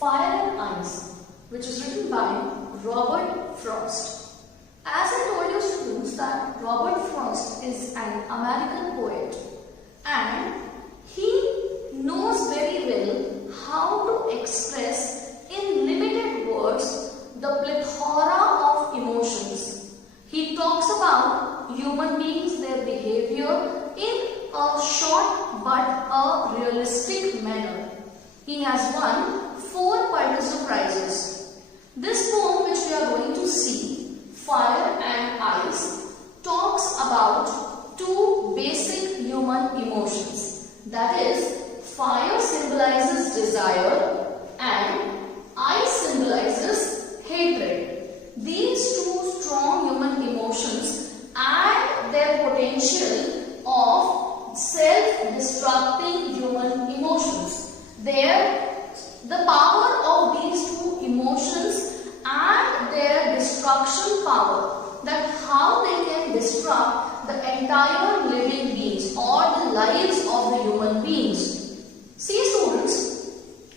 Fire and Ice, which is written by Robert Frost. As I told you students that Robert Frost is an American poet and he knows very well how to express in limited words the plethora of emotions. He talks about human beings, their behavior in a short but a realistic manner. He has won 4 Pulitzer Prizes. This poem which we are going to see, Fire and Ice, talks about 2 basic human emotions. That is, fire symbolizes desire and ice symbolizes hatred. These 2 strong human emotions add their potential of self-destructing human emotions. The power of these 2 emotions and their destruction power, that how they can destruct the entire living beings or the lives of the human beings. See students,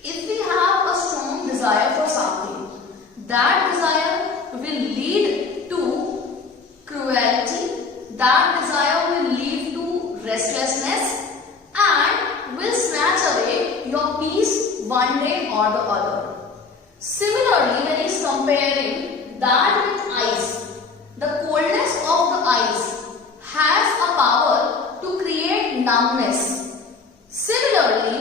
if we have a strong desire for something, that desire will lead to cruelty, that desire will lead to restlessness and will snatch away your peace one day or the other. Similarly, when he is comparing that with ice, the coldness of the ice has a power to create numbness. Similarly,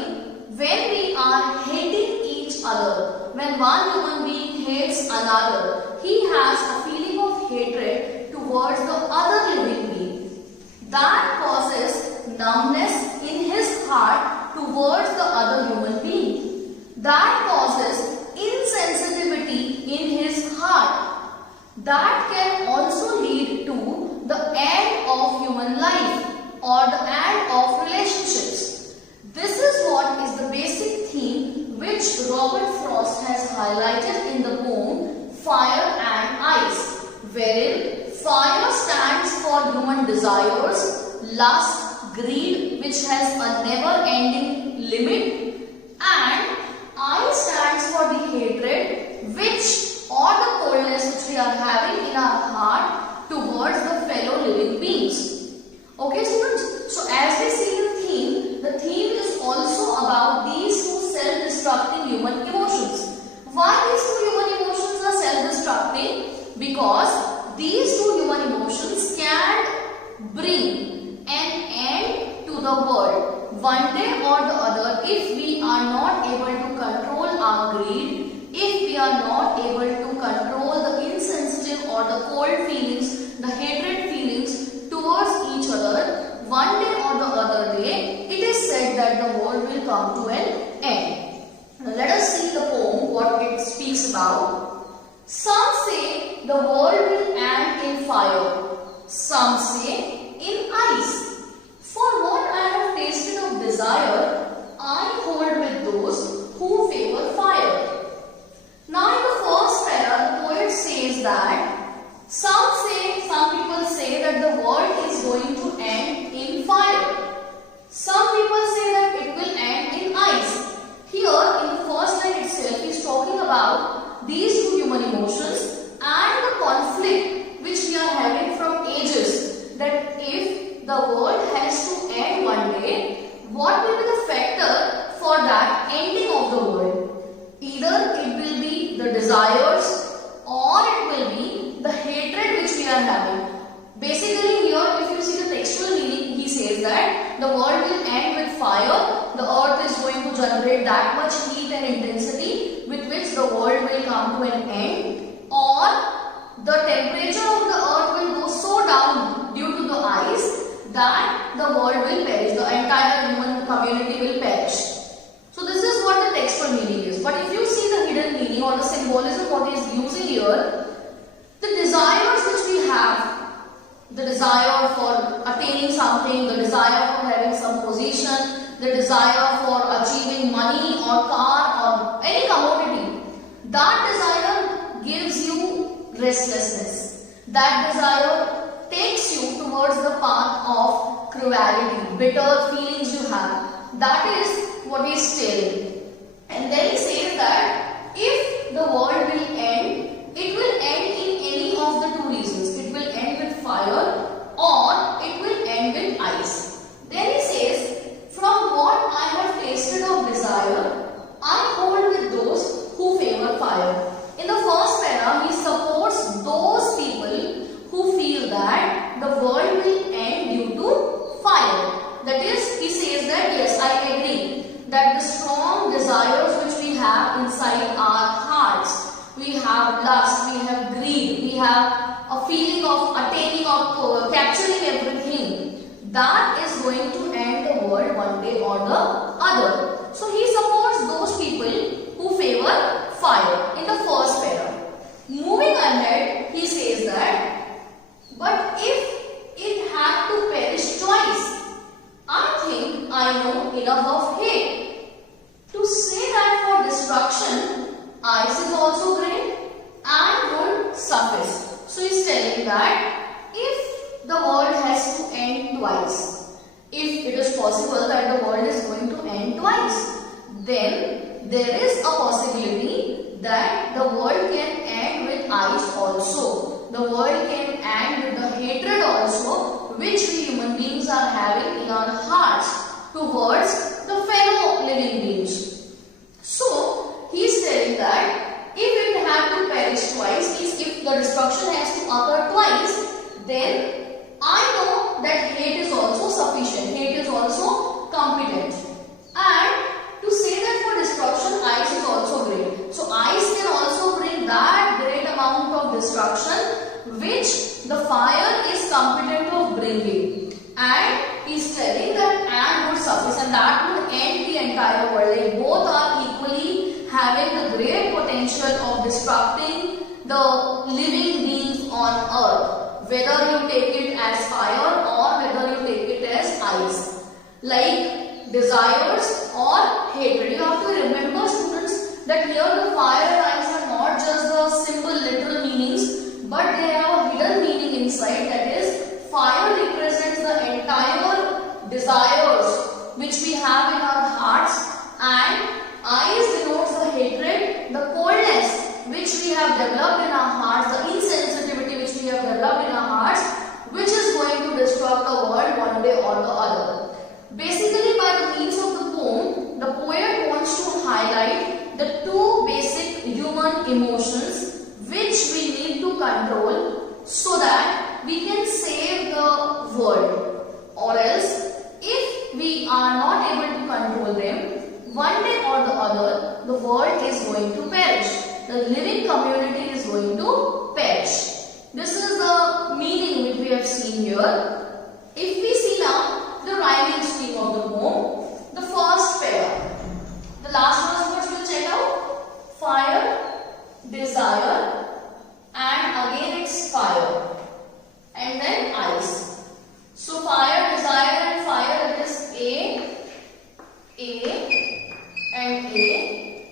when we are hating each other, when one human being hates another, he has a feeling of hatred towards the other living being. That causes numbness in his heart towards the other human being. That causes insensitivity in his heart. That can also lead to the end of human life or the end of relationships. This is what is the basic theme which Robert Frost has highlighted in the poem Fire and Ice, wherein fire stands for human desires, lust, greed which has a never-ending limit, and I stands for the hatred which or the coldness which we are having in our heart towards the fellow living beings. Okay students, so as we see the theme is also about these 2 self-destructing human emotions. Why these 2 human emotions are self-destructing? Because these 2 human emotions can bring an end to the world one day or the other if we are not able to control our greed, if we are not able to control the insensitive or the cold feelings, the hatred feelings towards each other, one day or the other day, it is said that the world will come to an end. Now let us see the poem, what it speaks about. Some say the world will end in fire, some say in ice. For what I have tasted of desire, I hold with those who favor fire. Now in the first para, the poet says that some people say that the world is going to end in fire. Some people say that it will end in ice. Here in the first line itself, he is talking about these 2 human emotions and the conflict which we are having from ages, that if the world has to end one day, what will be the factor for that ending of the world? Either it will be the desires or it will be the hatred which we are having. Basically here, if you see the textual meaning, he says that the world will end with fire, the earth is going to generate that much heat and intensity with which the world will come to an end, or the temperature of the earth will go so down due to the ice that the world will perish, the entire human community will perish. So this is what the textual meaning is. But if you see the hidden meaning or the symbolism what he is using here, the desires which we have, the desire for attaining something, the desire for having some position, the desire for achieving money or car or any commodity, that desire gives you restlessness. That desire takes you towards the path of cruelty, bitter feelings you have. That is what he is telling. And then he says that that the strong desires which we have inside our hearts, we have lust, we have greed, we have a feeling of attaining of capturing everything, that is going to end the world one day or the other. So he supports those people who favor fire in the first para. Moving ahead, he says that, but if it had to perish twice, I think I know enough of hate to say that for destruction, ice is also great and would suffice. So he is telling that if the world has to end twice, if it is possible that the world is going to end twice, then there is a possibility that the world can end with ice also. The world can end with the hatred also, which we human beings are having in our hearts towards the fellow living beings. So he is telling that if it had to perish twice, means if the destruction has to occur twice, then I know that hate is also sufficient, hate is also competent. And to say that for destruction, ice is also great. So ice can also bring that great amount of destruction which the fire is competent of bringing. And he is telling that and would suffice, and that would end the entire world. Like both are equally having the great potential of destructing the living beings on earth, whether you take it as fire or whether you take it as ice, like desires or hatred. You have to remember, students, that here the fire and ice are not just the simple literal meanings, but they have a hidden meaning inside. That is, fire represents the entire desires which we have in our hearts, and ice denotes the hatred, the coldness which we have developed in our hearts, the insensitivity which we have developed in our hearts, which is going to destruct the world one day or the other. Basically, by the means of the poem, the poet wants to highlight the two basic human emotions which we need to control so that we can save the world. Or else, if we are not able to control them, one day or the other, the world is going to perish. The living community is going to perish. This is the meaning which we have seen here. If we see now the rhyming scheme of the poem, the first pair, the last words we'll check out: fire, desire, and again it's fire, and then ice. So fire, desire, and fire, that is A,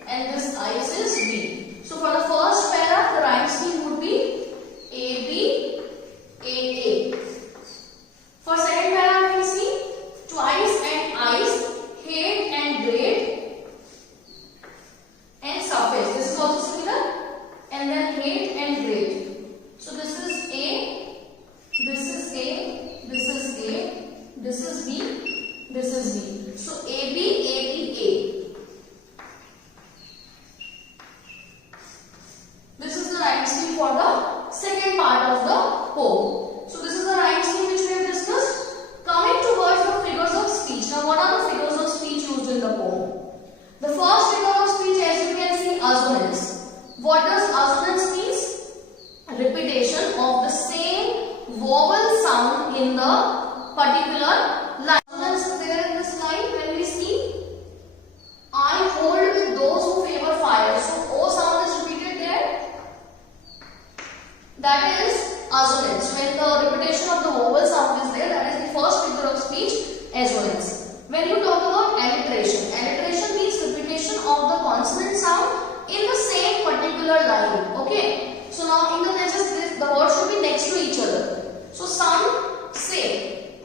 and this ice is B. So for the first para, the rhyme scheme would be AB, AA. For second para, we see twice and ice, hate and great, and surface. This is also similar. And then hate and great. So this is A, this is A, this is A, this is B, this is B. So AB, AB, A. This is the rhyme scheme for the second part of the poem. So this is the rhyme scheme which we have discussed. Coming towards the figures of speech. Now what are the figures of speech used in the poem? The first figure of speech, as you can see, assonance. What does assonance mean? Repetition of the same vowel sound in the particular line. Assonance is there in this line when we see I hold with those who favor fire. So O sound is repeated there. That is assonance. When the repetition of the vowel sound is there, that is the first figure of speech, assonance. When you talk about alliteration, alliteration means repetition of the consonant sound in the same particular line. Okay. So now in the next, the words should be next to each other. So some say,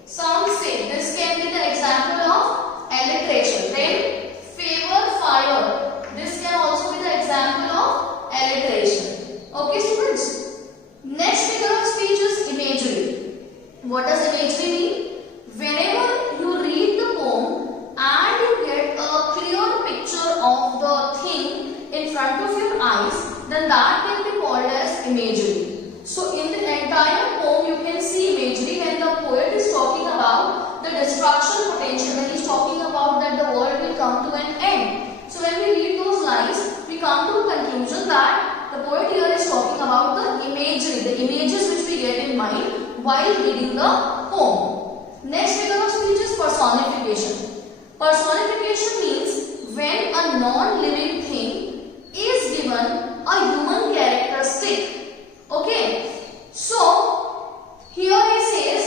while reading the poem. Next figure of speech is personification. Personification means when a non-living thing is given a human characteristic. Okay, so here he says,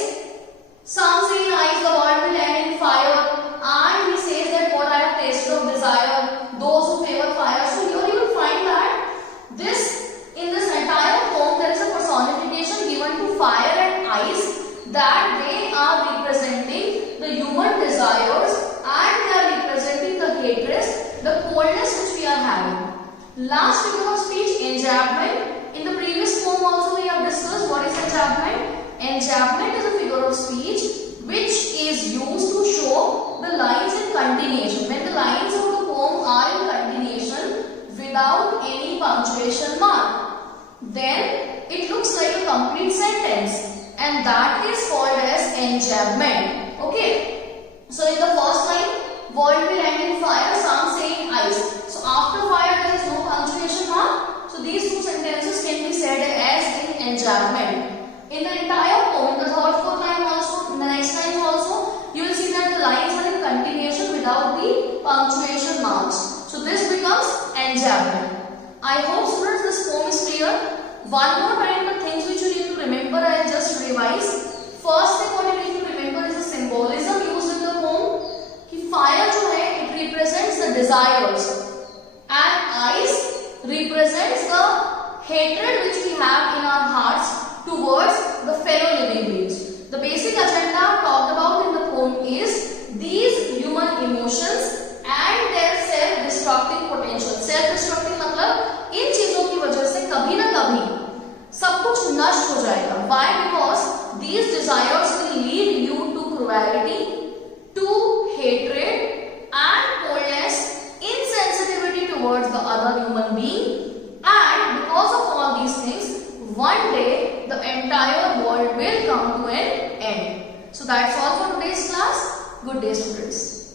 some say in ice the world will end in fire, and he says that what I have tasted of desire, those who favor fire. So here you will find that in this entire poem there is a personification given to fire and ice, that they are representing the human desires and they are representing the hatred, the coldness which we are having. Last figure of speech, enjambment. In the previous poem also we have discussed what is enjambment. Enjambment is a figure of speech which is used to show the lines in continuation. When the lines of the poem are in continuation without any punctuation mark, then it looks like a complete sentence, and that is called as enjambment. Okay. So in the first line, world will end in fire, some say in ice. So after fire there is no punctuation mark. So these two sentences can be said as in enjambment. In the entire poem, the third, fourth line also, in the next line also, you will see that the lines are in continuation without the punctuation marks. So this becomes enjambment. I hope students this poem is clear. One more time, the things which you need to remember, I will just revise. First thing what you need to remember is the symbolism used in the poem. कि fire जो है, it represents the desires, and ice represents the hatred which we have in our hearts towards the fellow living beings. The basic agenda talked about in the poem is these human emotions and their self-destructive potential. Self-destructive मतलब इन चीजों की वजह से कभी ना कभी सब कुछ नष्ट हो जाएगा. Why? Because these desires will lead you to cruelty, to hatred and coldness, insensitivity towards the other human being, and because of all these things, one day the entire world will come to an end. So that's all for today's class. Good day, students.